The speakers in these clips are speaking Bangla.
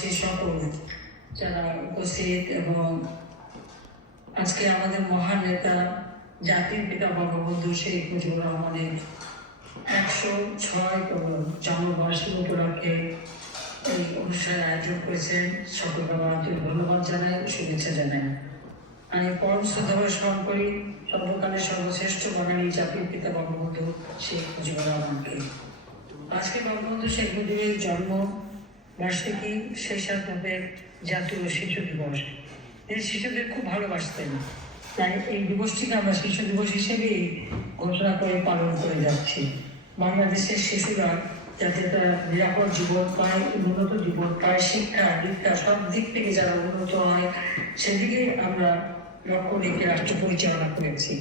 দেশবাসী সকল যারা উপস্থিত এবং আজকে আমাদের মহান নেতা জাতির পিতা বঙ্গবন্ধু শেখ মুজিবুর রহমানের 106তম জন্মবার্ষিকী উপলক্ষে এই অনুষ্ঠানের আয়োজন করেছেন। সকলকে আন্তরিক ধন্যবাদ জানাই, শুভেচ্ছা জানাই। আমি পরম শ্রদ্ধাভাবে স্মরণ করি সর্বকালের সর্বশ্রেষ্ঠ বাঙালি জাতির পিতা বঙ্গবন্ধু শেখ মুজিবুর রহমানকে। আজকে বঙ্গবন্ধু শেখ মুজিবের জন্ম বার্ষিকী, সেই সাথে জাতীয় শিশু দিবস। এই শিশুদের খুব ভালোবাসতেন, তাই এই দিবসটিকে আমরা শিশু দিবস হিসেবেই ঘোষণা করে পালন করে যাচ্ছি। বাংলাদেশের শিশুরা যাতে তারা নিরাপদ জীবন পায়, উন্নত জীবন পায়, শিক্ষা দীক্ষা সব দিক থেকে যারা উন্নত হয়, সেদিকে আমরা লক্ষ্য রেখে রাষ্ট্র পরিচালনা করেছি।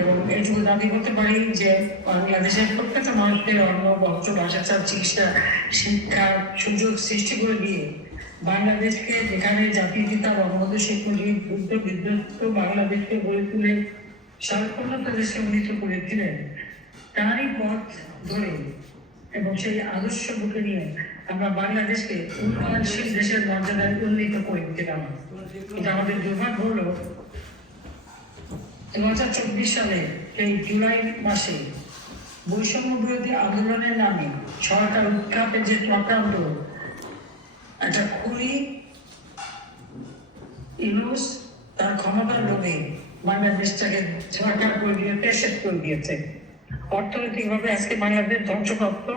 এবং এইটুকু দাবি করতে পারি যে বাংলাদেশের প্রত্যেকটা মানুষের অন্ন, বস্ত্র, ভাষাচার, চিকিৎসা, শিক্ষার সুযোগ সৃষ্টি করে দিয়ে বাংলাদেশকে, যেখানে জাতির পিতা বঙ্গবন্ধু শেখ মুজিব বুদ্ধ বিধ্বস্ত বাংলাদেশকে গড়ে তুলে সার্বভৌমত্ব দেশে উন্নীত করেছিলেন, তারই পথ ধরে এবং সেই আদর্শ বুকে নিয়ে আমরা বাংলাদেশকে উন্নয়নশীল দেশের মর্যাদায় উন্নীত করে দিলাম। এটা আমাদের দুর্ভাগ্য হলো 2024 সালে এই জুলাই মাসে বৈষম্য বিরোধী আন্দোলনের নামে সরকার উৎখাতের যে চক্রান্ত, একটা খুনি ইউনূস তার ক্ষমতার লোভে বাংলাদেশটাকে সরকার করে দিয়ে টেসেট করে দিয়েছে। অর্থনৈতিকভাবে আজকে বাংলাদেশ ধ্বংসপ্রাপ্ত,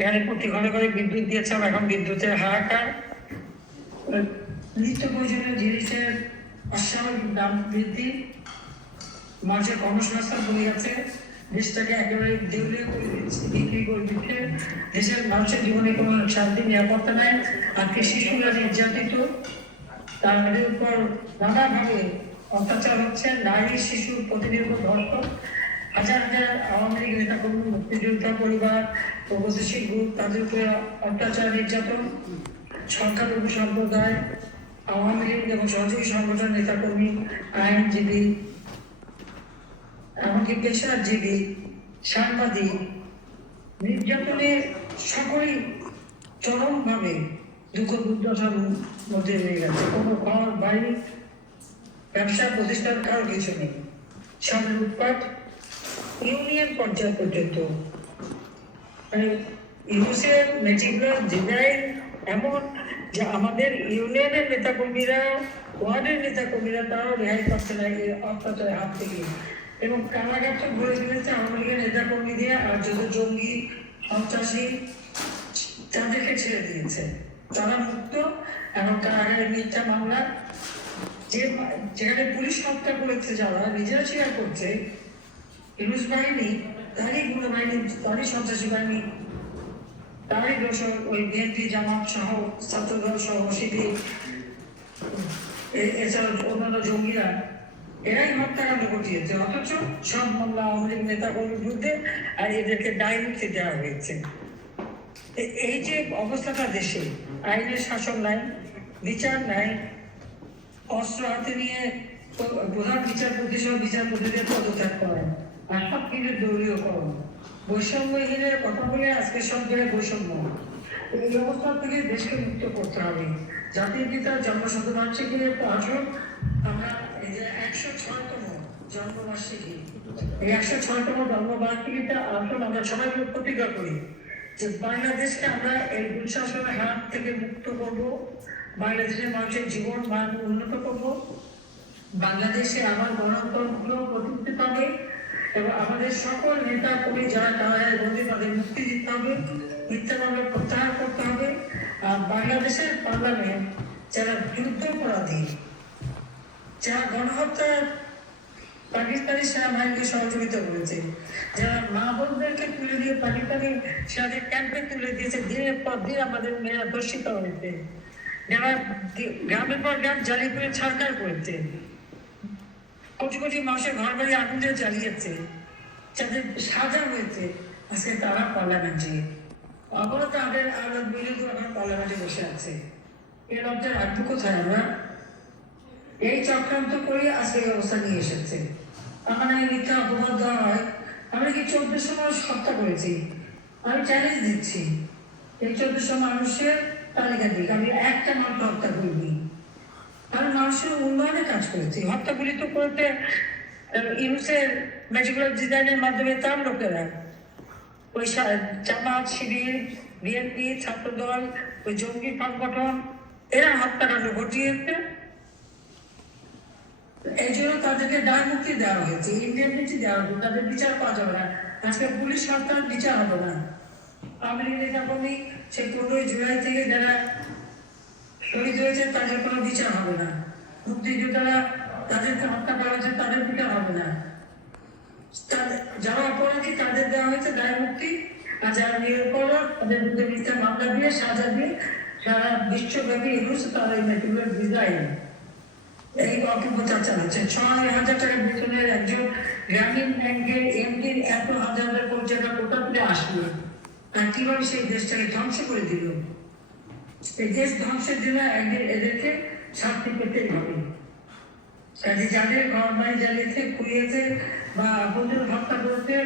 এখানে প্রতি ঘরে ঘরে বিদ্যুৎ দিয়েছে, এখন বিদ্যুতের হাহাকার, নিত্য প্রয়োজনীয় জিনিসের অস্বাভাবিক দাম বৃদ্ধি, মানুষের কর্মসংস্থান কমে গেছে, দেশটাকে একেবারে দেউলিয়া করে দিচ্ছে, বিক্রি করে দিচ্ছে, দেশের মানুষের জীবনে কোনো শান্তি নিরাপত্তা নাই। আজকে শিশুরা নির্যাতিত, তাদের উপর নানাভাবে অত্যাচার হচ্ছে, নারী শিশু প্রতিনিয়ত ধর্ষণ, হাজার হাজার আওয়ামী লীগ নেতা কর্মী, মুক্তিযোদ্ধা পরিবার, প্রগতিশীল গ্রুপ, তাদের উপরে অত্যাচার নির্যাতন, সংখ্যালঘু সম্প্রদায়, আওয়ামী লীগ এবং সহযোগী সংগঠন নেতাকর্মী, আইনজীবী, এমনকি পেশাজীবী, সাংবাদিক নির্যাতনে সকলেই চরমভাবে দুঃখ দুর্দশার মধ্যে রয়ে গেছে। কোনো ঘর বাড়ি, ব্যবসা প্রতিষ্ঠান কারো কিছু নেই, সব লুটপাট, ইউনিয়ন পর্যায় পর্যন্ত। মানে ইউসিএর মেটিকুলার ডিজাইন এমন যে আমাদের ইউনিয়নের নেতাকর্মীরা, ওয়ার্ডের নেতাকর্মীরা তারাও রেহাই পাচ্ছে না এই অত্যাচারের হাত থেকে। এবং কারাগার তো ভরে ফেলেছে আওয়ামী লীগের নেতাকর্মী দিয়ে, আর যত জঙ্গি সন্ত্রাসী তাদেরকে ছেড়ে দিয়েছে, তারা মুক্ত। এবং কারাগারের মিথ্যা মামলা, যেখানে পুলিশ হত্যা করেছে যারা, নিজেরা স্বীকার করছে ইউনুস বাহিনী, তারই গুলো বাহিনী, তারই সন্ত্রাসী বাহিনী, তারই দোষর ওই বিএনপি, জামাত সহ, ছাত্রদল সহ, শিবির, এছাড়া অন্যান্য জঙ্গিরা, এরাই হত্যাকাণ্ড ঘটিয়েছে। অথচ সব মামলা আওয়ামী লীগ নেতাকর্মীর বিরুদ্ধে, আর এদেরকে দায় মুক্তি দেওয়া হয়েছে। এই যে অবস্থাটা দেশে, আইনের শাসন নাই, বিচার নাই, অস্ত্র হাতে নিয়ে প্রধান বিচারপতি সহ বিচারপতিদের পদত্যাগ করেন, আর সব কিছু দলীয় করণ, বৈষম্যহীনের কথা বলে আজকে সব জায়গায় বৈষম্য। এই অবস্থা থেকে দেশকে মুক্ত করতে হবে। জাতির পিতার জন্মশতবার্ষিকী আসুন আমরা এই যে 106তম জন্মবার্ষিকী, এই 106তম জন্মবার্ষিকীটা আসুন আমরা সবাই প্রতিজ্ঞা করি যে বাংলাদেশকে আমরা এই দুঃশাসনের হাত থেকে মুক্ত করব, বাংলাদেশের মানুষের জীবন মান উন্নত করব, বাংলাদেশে আবার গণতন্ত্র প্রতিষ্ঠিত হবে এবং আমাদের সকল নেতা কর্মী যারা কারাগারে বন্দী তাদের মুক্তি দিতে হবে, মিথ্যা মামলা প্রত্যাহার করতে হবে। আর বাংলাদেশের পার্লামেন্ট যারা যুদ্ধ অপরাধী, যারা গণহত্যা পাকিস্তানি সেনাবাহিনীকে সহযোগিতা করেছে, যারা মা বোনদেরকে তুলে দিয়ে পাকিস্তানি সেনাদের ক্যাম্পে তুলে দিয়েছে, দিনের পর দিন আমাদের মেয়েরা ধর্ষিত হয়েছে, যারা গ্রামের পর গ্রাম জ্বালিয়ে করে ছাড়কার করেছে, কোটি কোটি মানুষের ঘর বাড়ি আগুন দিয়ে জ্বালিয়েছে, যাদের সাজা হয়েছে, আজকে তারা পার্লামেন্টে আবারও তাদের আরো বিরোধী এখন পার্লামেন্টে বসে আছে। এর মধ্যে রাখবো কোথায় আমরা? এই চক্রান্ত করে আজকে এই অবস্থা নিয়ে এসেছে। আমার এই মিথ্যা অপবাদ দেওয়া হয়, আমরা কি 1400 মানুষ হত্যা করেছি? আমি চ্যালেঞ্জ দিচ্ছি, এই 1400 মানুষের তালিকা দিক, আমি একটা মানুষ হত্যা করিনি। কারণ মানুষের উন্নয়নে কাজ করেছি, হত্যাগুলি তো করতে ইউনুসের ম্যাজিকুলার ডিজাইনের মাধ্যমে তার লোকেরা, ওই জামাত, শিবির, বিএনপি, ছাত্রদল, ওই জঙ্গি সংগঠন, এরা হত্যাকাণ্ড ঘটিয়েছে। এই জন্য তাদেরকে দায় মুক্তি দেওয়া হয়েছে, ইন্ডিয়ানিটি দেওয়া হয়েছে, তাদের বিচার পাওয়া যাবে না। আজকে পুলিশ হত্যার বিচার হবে না। আওয়ামী লীগ নেতা কর্মী সে 15 জুলাই থেকে যারা শহীদ হয়েছে তাদের কোনো বিচার হবে না। মুক্তিযোদ্ধারা তাদেরকে হত্যা করা হয়েছে তাদের বিচার হবে না। যারা অপরাধী তাদের দেওয়া হয়েছে দায় মুক্তি, আর যারা নিরপরাধ তাদের বিরুদ্ধে মিথ্যা মামলা দিয়ে সাজা দিয়ে সারা বিশ্বব্যাপী ইউনুস তারা এই ম্যাটেরিয়াল ডিজাইন এই অপপ্রচার চালাচ্ছে। 6,000 টাকা বেতনের একজন গ্রামীণ ব্যাংকের এমডির এত হাজার হাজার কোটি টাকা কোথা থেকে আসলো, আর কিভাবে সেই দেশটাকে ধ্বংস করে দিল। এই দেশ ধ্বংসের জন্য একদিন এদেরকে শাস্তি পেতেই হবে। কাজে যাদের ঘর বাড়ি জ্বালিয়েছে, পুড়িয়েছে বা বন্ধুর হত্যা করেছে,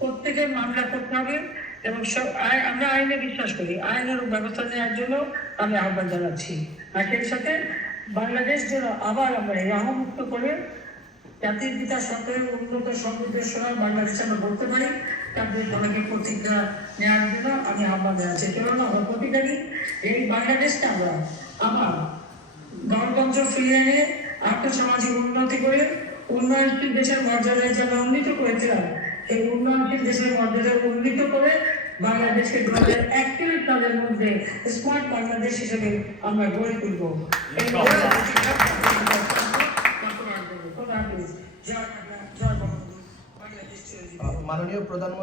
প্রত্যেকের মামলা করতে হবে। এবং আমরা আইনে বিশ্বাস করি, আইনের ব্যবস্থা নেওয়ার জন্য আমি আহ্বান জানাচ্ছি। আর সেই সাথে বাংলাদেশ যেন আবার আমরা রাহমুক্ত করে জাতির পিতা সকলের উন্নত সমৃদ্ধ সময় বাংলাদেশে আমরা বলতে পারি, তাদের অনেকে প্রতিজ্ঞা নেওয়ার জন্য আমি আহ্বান জানাচ্ছি। কেননা প্রতিকারী এই বাংলাদেশটা আমরা আমার গণতন্ত্র ফিরিয়ে এনে আর্থসামাজিক উন্নতি করে উন্নয়নশীল দেশের মর্যাদায় যেন উন্নীত করেছিলাম, এই উন্নয়নশীল দেশের মর্যাদা উন্নীত করে বাংলাদেশকে 2041 সালের মধ্যে স্মার্ট বাংলাদেশ হিসেবে আমরা গড়ে তুলব। মাননীয় প্রধানমন্ত্রী